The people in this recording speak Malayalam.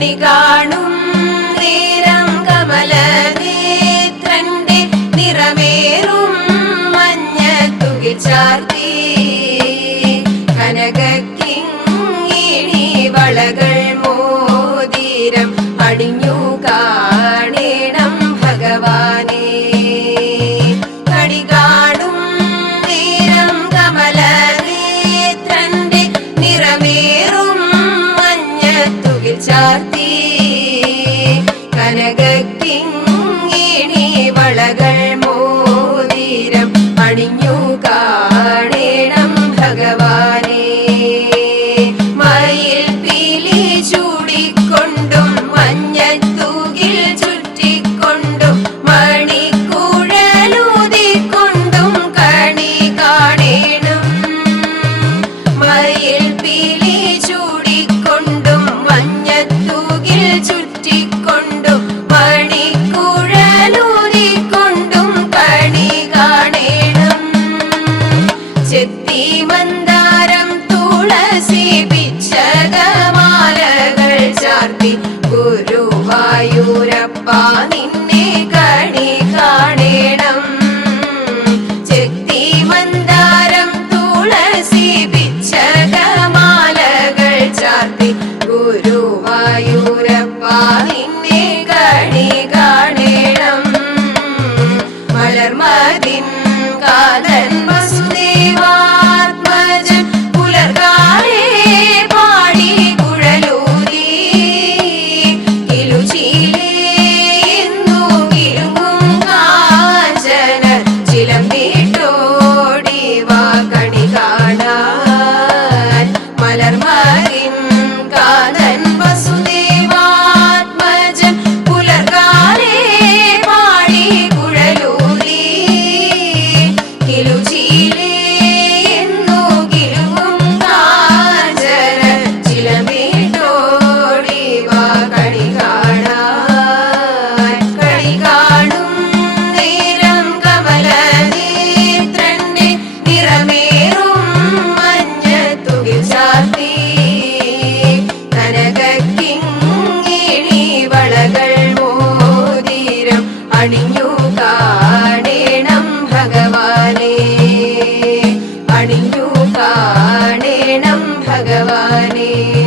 കണി കാണും നേരം കമല നേത്രന്റെ നിറമേറും മഞ്ഞ തുകി ചാർത്തി. കനകിങ്ങിണി വളകൾ മോതിരം അടിഞ്ഞു കാണേണം ചാർത്തി. കനകിങ്ങിണി വളകൾ മന്ദാരം തുളസി പിച്ചകമാലകൾ ചാർത്തി. ഗുരുവായൂരപ്പ നിന്നെ കണി കാണേണം. ചെത്തി മന്ദാരം തുളസി പിച്ചകമാലകൾ ചാർത്തി. ഗുരുവായൂരപ്പ നിന്നെ കണി കാണേണം. മലർമതിൻ കാതൻ money.